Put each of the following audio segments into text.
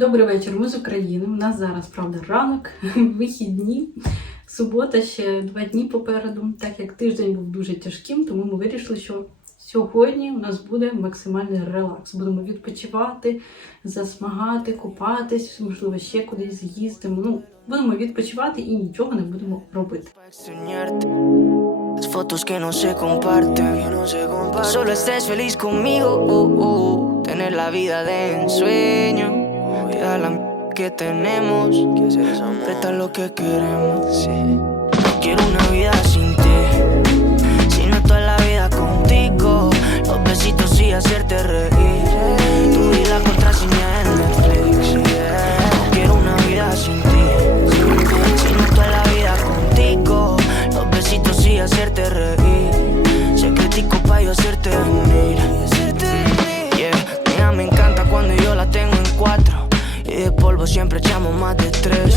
Добрий вечір, ми з України. У нас зараз, правда, ранок, вихідні. Субота ще два дні попереду. Так як тиждень був дуже тяжким, тому ми вирішили, що сьогодні у нас буде максимальний релакс. Будемо відпочивати, засмагати, купатись, можливо, ще кудись з'їздимо. Ну, будемо відпочивати і нічого не будемо робити. Fotos que no se comparten. Que solo estés feliz conmigo. uh, uh. Tener la vida de ensueño. Cuidar la m- que tenemos. Completar lo que queremos. No quiero una vida sin ti. Sino toda la vida contigo. Los besitos y hacerte reír. Y la contraseña en Netflix. No quiero una vida sin ti. Sino toda la vida contigo. Los besitos y hacerte reír. Secretico pa' yo hacerte venir. Polvo siempre echamos más de tres.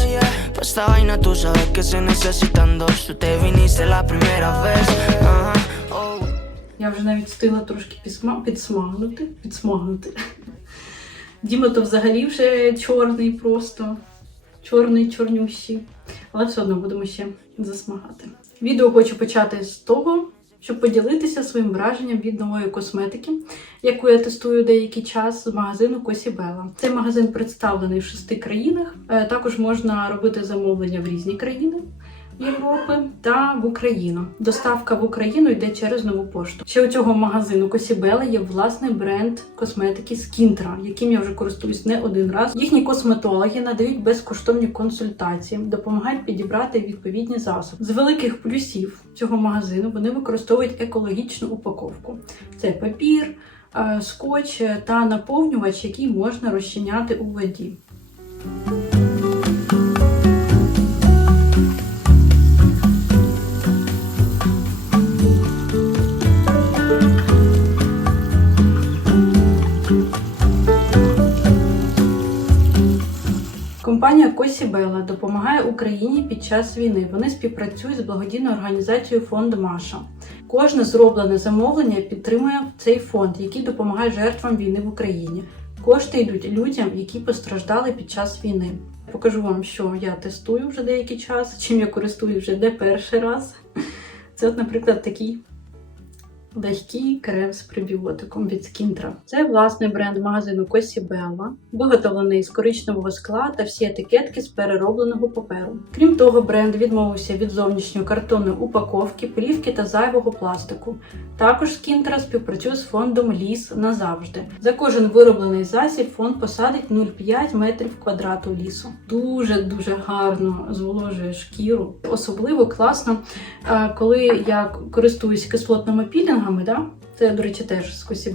Pa' esta vaina tú sabes que se necesitan dos. Tú te viniste la primera vez. Ajá, oh. Я вже навіть встигла трошки підсма... підсмагнути. підсмагнути. Діма то взагалі вже чорний просто. Чорний, чорнющий. Але все одно будемо ще засмагати. Відео хочу почати з того, щоб поділитися своїм враженням від нової косметики, яку я тестую деякий час з магазину Косібела. Цей магазин представлений в шести країнах. Е, Також можна робити замовлення в різні країни. Європи та в Україну. Доставка в Україну йде через нову пошту. Ще у цього магазину Косібела є власний бренд косметики Скінтра, яким я вже користуюсь не один раз. Їхні косметологи надають безкоштовні консультації, допомагають підібрати відповідні засоби. З великих плюсів цього магазину вони використовують екологічну упаковку. Це папір, е, скотч та наповнювач, який можна розчиняти у воді. Компанія Косібела допомагає Україні під час війни. Вони співпрацюють з благодійною організацією Фонд Маша. Кожне зроблене замовлення підтримує цей фонд, який допомагає жертвам війни в Україні. Кошти йдуть людям, які постраждали під час війни. Покажу вам, що я тестую вже деякий час, чим я користуюсь вже не перший раз. Це, от, наприклад, такий легкий крем з пребіотиком від Скінтра. Це власний бренд магазину Косібелла, виготовлений з коричневого скла та всі етикетки з переробленого паперу. Крім того, бренд відмовився від зовнішньої картонної упаковки, плівки та зайвого пластику. Також Скінтра співпрацює з фондом Ліс назавжди. За кожен вироблений засіб фонд посадить 0,5 метрів квадрату лісу. Дуже дуже гарно зволожує шкіру. Особливо класно, е, коли я користуюсь кислотними пілінгами, да? це, до речі, теж з.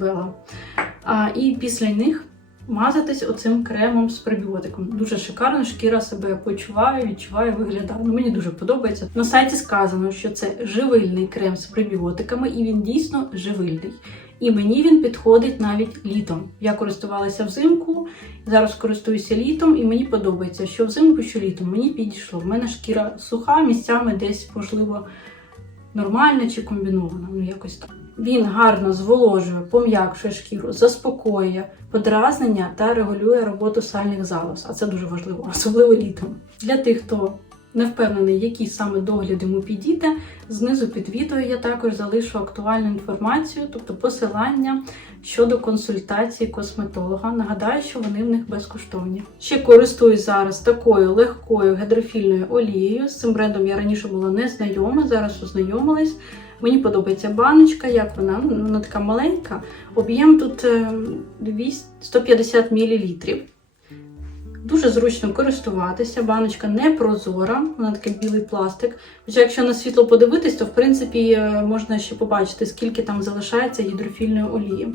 А, і після них мазатись оцим кремом з пребіотиком. Дуже шикарно, шкіра себе почуває, відчуває, виглядає. Ну, мені дуже подобається. На сайті сказано, що це живильний крем з пребіотиками, і він дійсно живильний. І мені він підходить навіть літом. Я користувалася взимку, зараз користуюся літом, і мені подобається, що взимку, що літом мені підійшло. В мене шкіра суха, місцями десь, можливо, нормальна чи комбінована. Ну, якось так. Він гарно зволожує, пом'якшує шкіру, заспокоює подразнення та регулює роботу сальних залоз. А це дуже важливо, особливо літом. Для тих, хто не впевнений, який саме догляд йому підійде, знизу під відео я також залишу актуальну інформацію, тобто посилання щодо консультації косметолога. Нагадаю, що вони в них безкоштовні. Ще користуюсь зараз такою легкою гідрофільною олією. З цим брендом я раніше була не знайома, зараз ознайомилась. Мені подобається баночка, як вона, ну, вона така маленька. Об'єм тут е, 200 150 мл. Дуже зручно користуватися. Баночка не прозора, вона такий білий пластик. Хоча, якщо на світло подивитись, то в принципі е, можна ще побачити, скільки там залишається гідрофільної олії.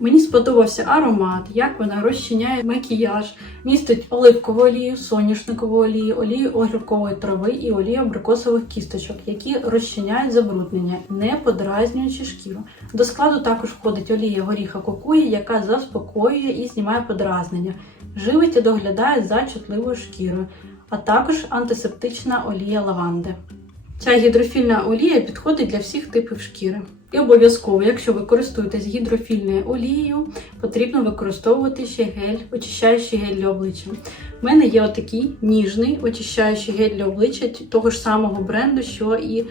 Мені сподобався аромат, як вона розчиняє макіяж, містить оливкову олію, соняшникову олію, олію огіркової трави і олію абрикосових кісточок, які розчиняють забруднення, не подразнюючи шкіру. До складу також входить олія горіха кокуї, яка заспокоює і знімає подразнення, живить і доглядає за чутливою шкірою, а також антисептична олія лаванди. Ця гідрофільна олія підходить для всіх типів шкіри. І обов'язково, якщо ви користуєтесь гідрофільною олією, потрібно використовувати ще гель, очищаючий гель для обличчя. У мене є отакий ніжний очищаючий гель для обличчя того ж самого бренду, що і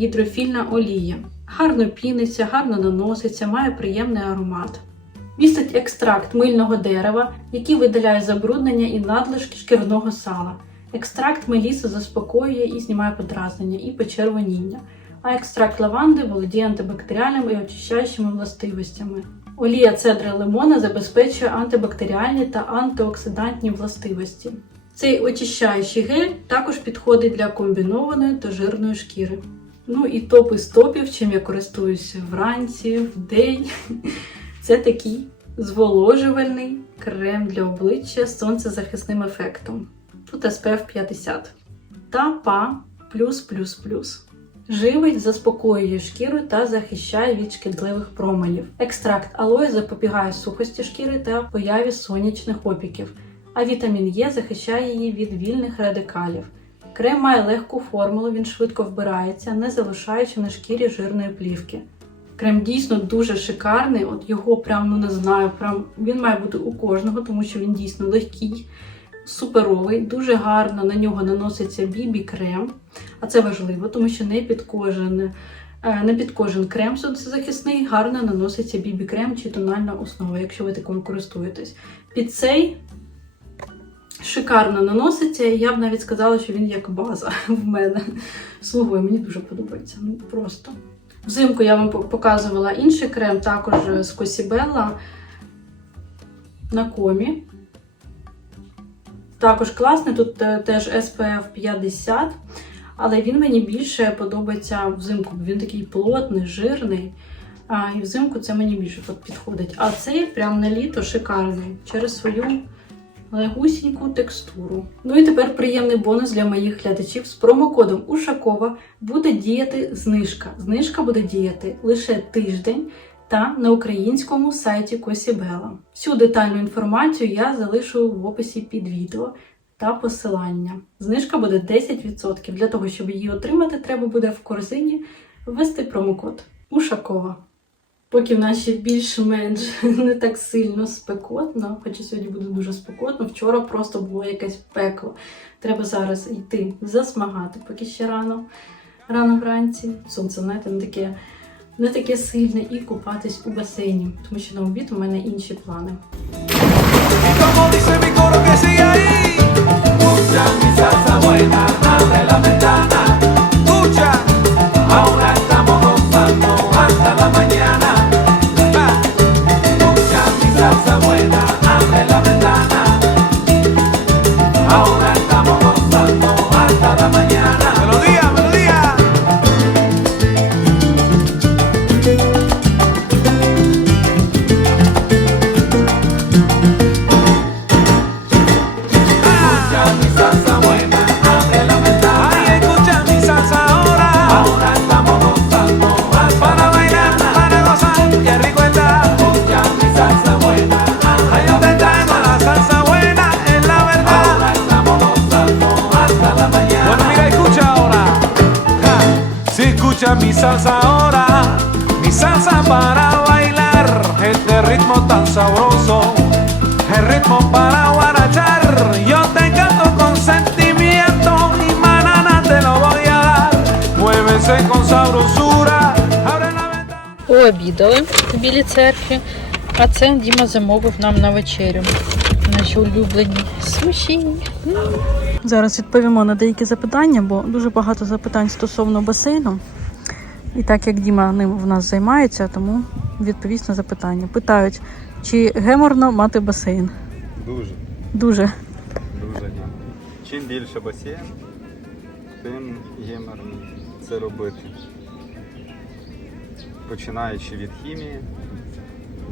гідрофільна олія. Гарно піниться, гарно наноситься, має приємний аромат. Містить екстракт мильного дерева, який видаляє забруднення і надлишки шкірного сала. Екстракт меліси заспокоює і знімає подразнення і почервоніння, а екстракт лаванди володіє антибактеріальними і очищаючими властивостями. Олія цедри лимона забезпечує антибактеріальні та антиоксидантні властивості. Цей очищаючий гель також підходить для комбінованої та жирної шкіри. Ну і топ із топів, чим я користуюся вранці, вдень. Це такий зволожувальний крем для обличчя з сонцезахисним ефектом. Тут SPF 50. Та ПА плюс плюс плюс. Живить, заспокоює шкіру та захищає від шкідливих променів. Екстракт алої запобігає сухості шкіри та появі сонячних опіків, а вітамін Е захищає її від вільних радикалів. Крем має легку формулу, він швидко вбирається, не залишаючи на шкірі жирної плівки. Крем дійсно дуже шикарний. От його прям ну не знаю. Прям він має бути у кожного, тому що він дійсно легкий, суперовий. Дуже гарно на нього наноситься бібі крем. А це важливо, тому що не під кожен, е, не під кожен крем сонцезахисний гарно наноситься бібі крем чи тональна основа, якщо ви такою користуєтесь. Під цей шикарно наноситься, я б навіть сказала, що він як база в мене. Слугує, мені дуже подобається. Ну просто. Взимку я вам показувала інший крем, також з Косібелла на комі. Також класний, тут е, теж SPF 50, але він мені більше подобається взимку. Він такий плотний, жирний. А, і взимку це мені більше підходить. А цей прям на літо шикарний через свою легусіньку текстуру. Ну і тепер приємний бонус для моїх глядачів з промокодом Ушакова буде діяти знижка. Знижка буде діяти лише тиждень та на українському сайті Косібела. Всю детальну інформацію я залишу в описі під відео та посилання. Знижка буде 10%. Для того, щоб її отримати, треба буде в корзині ввести промокод Ушакова. Поки в нас ще більш-менш не так сильно спекотно, хоча сьогодні буде дуже спекотно. Вчора просто було якесь пекло. Треба зараз йти засмагати, поки ще рано, рано вранці. Сонце знаєте, не таке, не таке сильне, і купатись у басейні, тому що на обід у мене інші плани. Como escucha mi salsa ahora, mi salsa para bailar, este ritmo tan sabroso, el ritmo para guarachar. Yo te canto con sentimiento y manana te lo voy a dar. Muévese con sabrosura, abre la ventana. Пообідали в білій церкві, а це Діма замовив нам на вечерю. Наші улюблені суші. Зараз відповімо на деякі запитання, бо дуже багато запитань стосовно басейну. І так як Діма ним в нас займається, тому відповість на запитання. Питають, чи геморно мати басейн? Дуже, Дуже. дуже ні. Чим більше басейн, тим геморно це робити. Починаючи від хімії,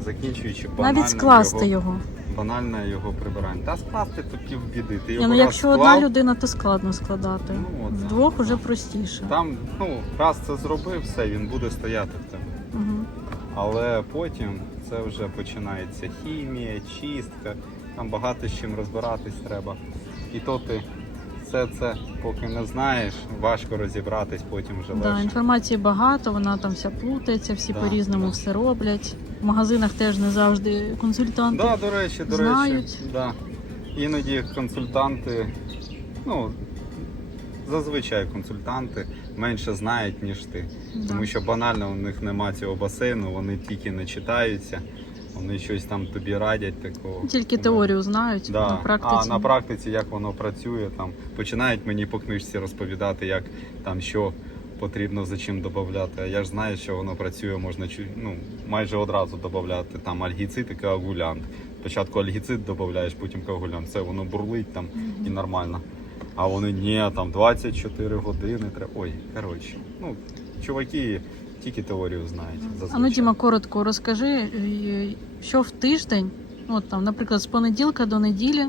закінчуючи банальним Навіть скласти його. Банальне його прибирання. Та скласти то півбіди. Ти його ну раз якщо одна людина, то складно складати. Ну, от. Вдвох уже простіше. Там, ну, раз це зробив, все, він буде стояти в тебе. Угу. Але потім це вже починається хімія, чистка, там багато з чим розбиратись треба. І то ти все це, поки не знаєш, важко розібратись, потім вже Да, інформації багато, вона там вся плутається, всі Да, по-різному да. все роблять. В магазинах теж не завжди консультанти. Да, до речі, до знають. речі. Да. Іноді консультанти, ну, зазвичай консультанти менше знають, ніж ти. Да. Тому що банально у них нема цього басейну, вони тільки не читаються, вони щось там тобі радять такого. Тільки Ну, теорію знають, Да. на практиці. А на практиці як воно працює, там починають мені по книжці розповідати, як там що потрібно за чим додати. А я ж знаю, що воно працює, можна ну, майже одразу додати там альгіцид і коагулянт. Спочатку альгіцид додаєш, потім коагулянт. Все, воно бурлить там і нормально. А вони ні, там 24 години треба. Ой, коротше. Ну, чуваки тільки теорію знають. А ну. Діма, коротко розкажи, е, що в тиждень, ну, от там, наприклад, з понеділка до неділі,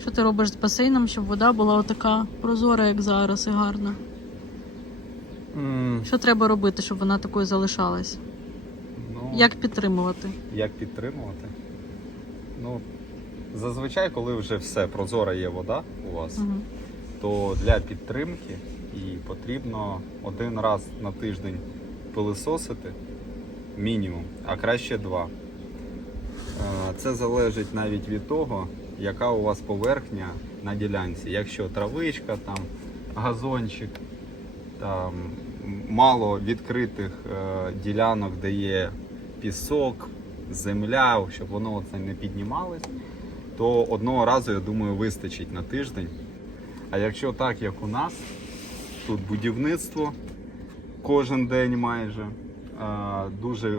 що ти робиш з басейном, щоб вода була отака прозора, як зараз, і гарна. М, Що треба робити, щоб вона такою залишалась? ну, Як підтримувати? Як підтримувати? Ну, зазвичай, коли вже все прозора є вода у вас, Угу. то для підтримки і потрібно один раз на тиждень пилисосити мінімум, а краще два. Е, Це залежить навіть від того, яка у вас поверхня на ділянці. Якщо травичка, там, газончик, мало відкритих е, ділянок, де є пісок, земля, щоб воно оце не піднімалось, то одного разу, я думаю, вистачить на тиждень. А якщо так, як у нас, тут будівництво кожен день майже, дуже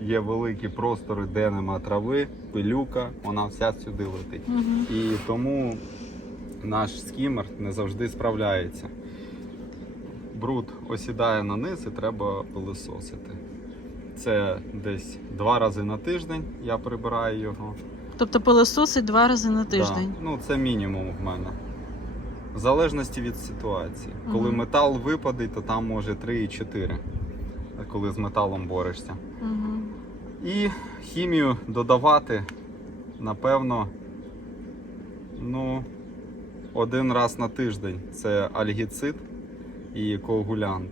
є великі простори, де нема трави, пилюка, вона вся сюди летить. Угу. І тому наш скімер не завжди справляється. Бруд осідає на низ і треба пилисосити. Це десь два рази на тиждень я прибираю його. Тобто пилососить два рази на тиждень. Да. Ну, це мінімум в мене. В залежності від ситуації. Коли метал випадить, то там може 3 і 4, коли з металом борешся. Угу. І хімію додавати, напевно, ну, один раз на тиждень. Це альгіцид і коагулянт.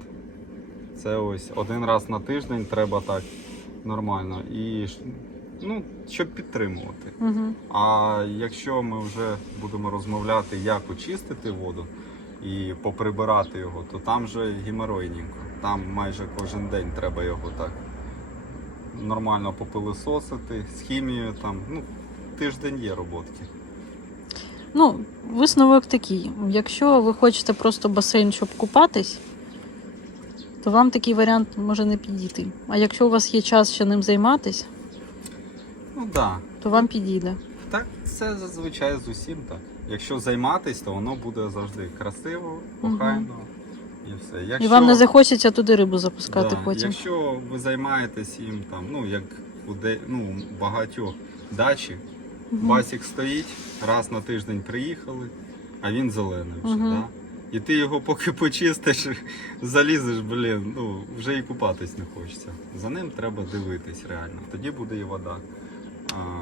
Це ось один раз на тиждень треба так нормально. І ну, щоб підтримувати. Угу. А якщо ми вже будемо розмовляти, як очистити воду і поприбирати його, то там же геморойненько. Там майже кожен день треба його так нормально попилисосити з хімією. Там ну тиждень є роботки. Ну, висновок такий. Якщо ви хочете просто басейн, щоб купатись, то вам такий варіант може не підійти. А якщо у вас є час ще ним займатись, Ну. Да. то вам підійде. Так, це зазвичай з усім так. Якщо займатись, то воно буде завжди красиво, охайно і все. Якщо... І вам не захочеться туди рибу запускати Да, потім. Якщо ви займаєтесь їм там, ну як у де, ну, багатьох дачі. Басік стоїть, раз на тиждень приїхали, а він зелений вже. Да? І ти його поки почистиш, залізеш, блін, ну вже і купатись не хочеться. За ним треба дивитись реально. Тоді буде і вода. А,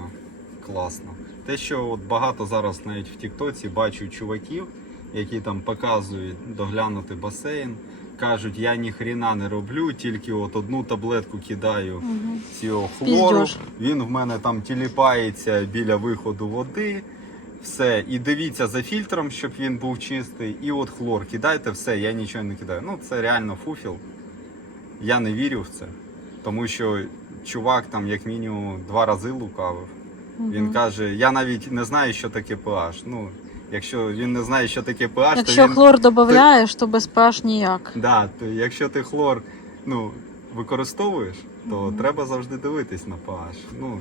класно. Те, що от багато зараз навіть в Тіктоці бачу чуваків, які там показують доглянути басейн, кажуть, я ні хріна не роблю, тільки от одну таблетку кидаю Мгм. цього хлору. Піздьош. Він в мене там тіліпається біля виходу води. Все, і дивіться за фільтром, щоб він був чистий. І от хлор кидайте, все, я нічого не кидаю. Ну, це реально фуфіл. Я не вірю в це. Тому що чувак там, як мінімум, два рази лукавив. Він каже: я навіть не знаю, що таке pH. Ну, якщо він не знає, що таке pH, Якщо то він. хлор додаєш, то без pH ніяк. Да, то якщо ти хлор ну, використовуєш, то Мгм. треба завжди дивитись на pH. Ну,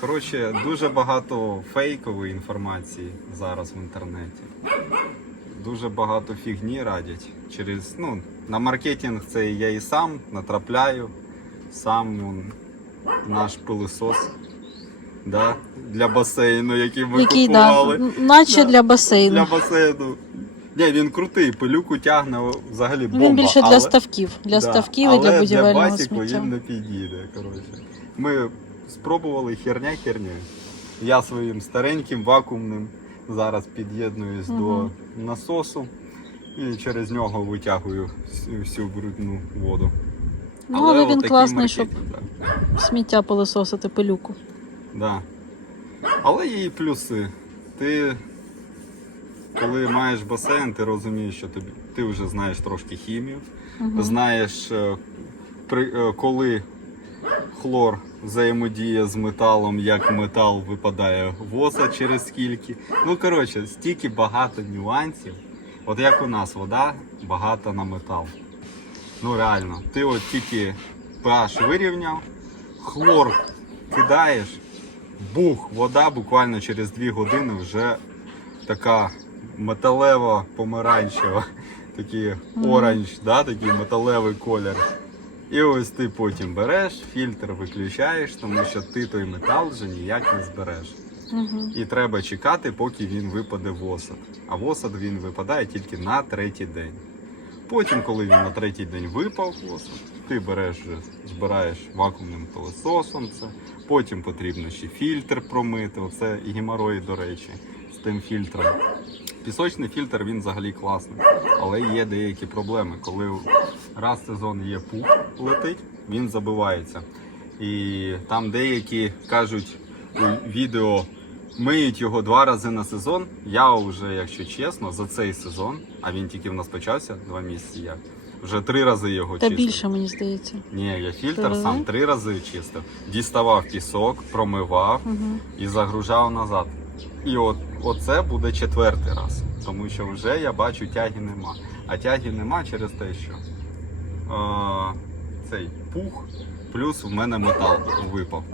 коротше, дуже багато фейкової інформації зараз в інтернеті. Дуже багато фігні радять. Через, ну, на маркетинг це я і сам натрапляю. Сам ну, наш пилисос да, для басейну, який ми Який, купували. н- наче Да. для басейну. Для басейну. Ні, він крутий, пилюку тягне взагалі бомба. Він більше для але- ставків, для Да, ставків і але для будівельного басіку сміття. він не підійде. Коротше. Ми спробували херня херня. Я своїм стареньким вакуумним Зараз під'єднуюсь Мгм. до насосу і через нього витягую всю, всю брудну воду. Ну, але він отакий класний, щоб маркетинг, так. сміття пилососити пилюку. Да. Але є і плюси. Ти, коли маєш басейн, ти розумієш, що тобі, ти вже знаєш трошки хімію, знаєш, е, при, е, коли хлор взаємодіє з металом, як метал випадає в оса через скільки. Ну, коротше, стільки багато нюансів. От як у нас вода багата на метал. Ну реально, ти от тільки pH вирівняв, хлор кидаєш, бух, вода буквально через 2 години вже така металева помаранчева, такий оранж, да, такий металевий колір. І ось ти потім береш, фільтр виключаєш, тому що ти той метал вже ніяк не збереш. Угу. І треба чекати, поки він випаде в осад. А в осад він випадає тільки на третій день. Потім, коли він на третій день випав в осад, ти береш, збираєш вакуумним пилососом це. Потім потрібно ще фільтр промити. Оце і геморой, до речі, з тим фільтром. Пісочний фільтр він взагалі класний, але є деякі проблеми. Коли раз сезон є пух летить, він забивається. І там деякі кажуть у відео миють його два рази на сезон. Я вже, якщо чесно, за цей сезон, а він тільки в нас почався два місяці. Як вже три рази його Та чистив. більше, мені здається. Ні, я фільтр Три сам три рази чистив. Діставав пісок, промивав Угу. і загружав назад. І от оце буде четвертий раз, тому що вже я бачу тяги нема. А тяги нема через те, що е, цей пух, плюс в мене метал випав.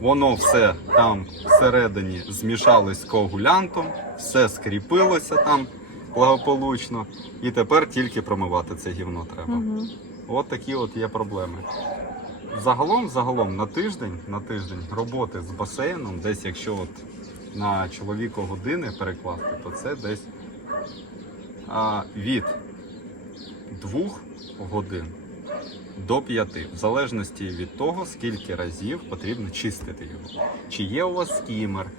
Воно все там всередині змішалось з коагулянтом, все скріпилося там благополучно, і тепер тільки промивати це гівно треба. Угу. От такі от є проблеми. Загалом, загалом на тиждень, на тиждень роботи з басейном, десь якщо от на чоловіка години перекласти, то це десь а, від 2 годин до 5, в залежності від того, скільки разів потрібно чистити його. Чи є у вас скімер,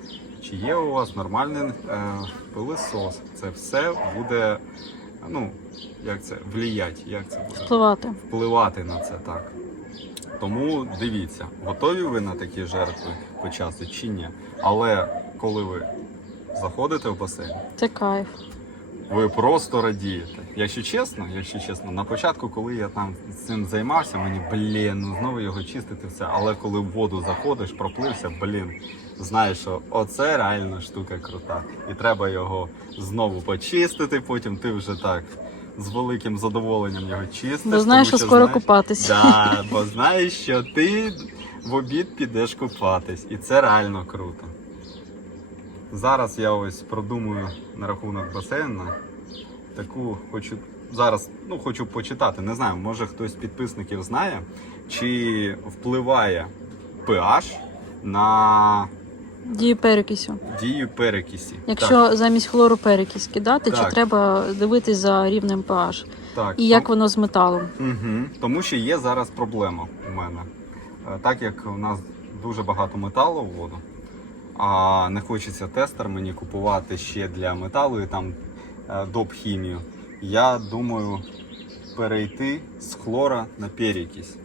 чи є у вас нормальний е, пилисос. Це все буде, ну, як це, вліять, як це буде? Впливати. впливати на це так. Тому дивіться, готові ви на такі жертви почати чи ні. Але коли ви заходите в басейн, Це кайф. Ви просто радієте. Якщо чесно, якщо чесно, на початку, коли я там цим займався, мені блін, ну знову його чистити все. Але коли в воду заходиш, проплився, блін, знаєш, що оце реально штука крута. І треба його знову почистити. Потім ти вже так з великим задоволенням його чистиш. Бо знаєш, тому що скоро знаєш- купатись. Да, бо знаєш, що ти в обід підеш купатись, і це реально круто. Зараз я ось продумую на рахунок басейну. Таку хочу зараз, ну хочу почитати. Не знаю, може хтось з підписників знає, чи впливає pH на Дію перекисю. дію перекисі. Якщо замість хлору перекись кидати, Так. чи треба дивитись за рівнем pH? так, так, І як воно з металом? Угу. Тому що є зараз проблема у мене. Е, Так як у нас дуже багато металу в воду, а не хочеться тестер мені купувати ще для металу і там е, доп хімію. Я думаю перейти з хлора на перекись.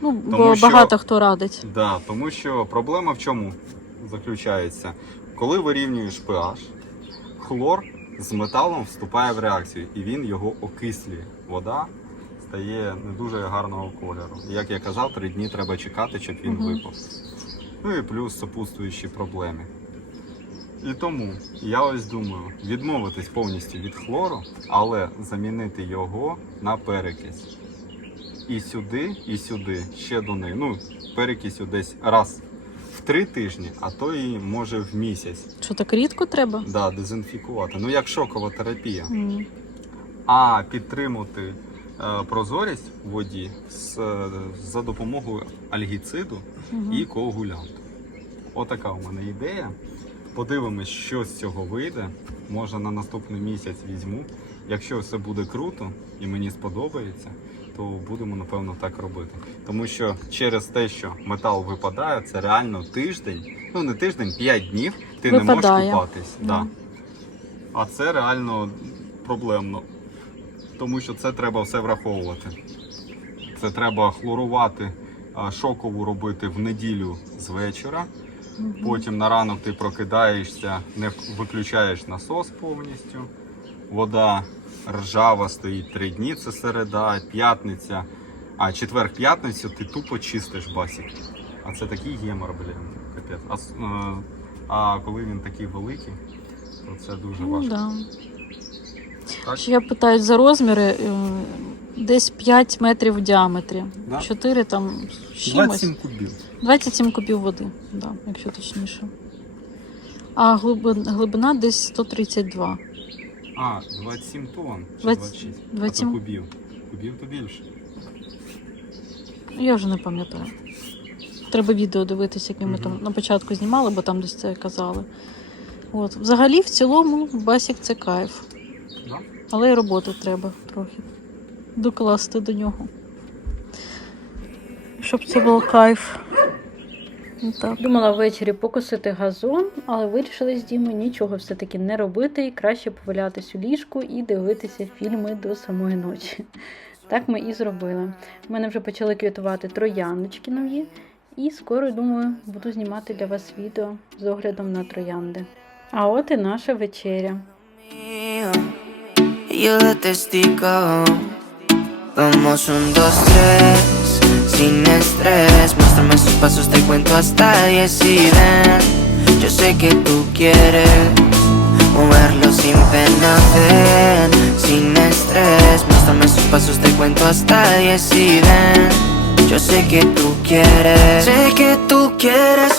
Ну, Тому бо що- багато хто радить. Да, тому що проблема в чому заключається? Коли вирівнюєш pH, хлор з металом вступає в реакцію і він його окислює. Вода стає не дуже гарного кольору. Як я казав, три дні треба чекати, щоб він Мгм. випав. Ну і плюс супутствуючі проблеми. І тому я ось думаю відмовитись повністю від хлору, але замінити його на перекись. І сюди, і сюди, ще до неї. Ну, перекисю десь раз в три тижні, а то і може в місяць. Що так рідко треба? Да, дезінфікувати. Ну як шокова терапія. М. А підтримувати е, прозорість в воді з, е, за допомогою альгіциду Мгм. і коагулянту. Отака у мене ідея. Подивимось, що з цього вийде. Може на наступний місяць візьму. Якщо все буде круто і мені сподобається, то будемо напевно так робити. Тому що через те, що метал випадає, це реально тиждень, ну не тиждень, 5 днів ти не можеш купатись. Да. Да. А це реально проблемно. Тому що це треба все враховувати. Це треба хлорувати, шокову робити в неділю з вечора. Потім на ранок ти прокидаєшся, не виключаєш насос повністю. Вода ржава стоїть три дні, це середа, п'ятниця. А четвер-п'ятницю ти тупо чистиш басік. А це такий гемор, блін, капець. А, е, а коли він такий великий, то це дуже Ну, важко. да. Так? Ще питають за розміри. е, Десь 5 метрів в діаметрі. Да. 4 там чимось. 27 кубів. 27 кубів води, да, якщо точніше. А глибина, глибина десь 132. А, 27 тонн. 20 26? 27. А то кубів. Кубів то більше. Я вже не пам'ятаю. Треба відео дивитися, яке ми Мгм. там на початку знімали, бо там десь це казали. От. Взагалі, в цілому, басік це кайф. Але й роботи треба трохи докласти до нього. Щоб це було кайф. Ну, Так. Думала ввечері покосити газон, але вирішили з Дімою нічого все-таки не робити і краще повалятись у ліжку і дивитися фільми до самої ночі. Так ми і зробили. У мене вже почали квітувати трояндочки нові, і скоро, думаю, буду знімати для вас відео з оглядом на троянди. А от і наша вечеря. Yo de testigo. Vamos un, dos, tres, sin estrés. Muéstrame sus pasos, te cuento hasta diez y ven. Yo sé que tú quieres moverlo sin pena, ven, sin estrés. Muéstrame sus pasos, te cuento hasta diez y ven. Yo sé que tú quieres, sé que tú quieres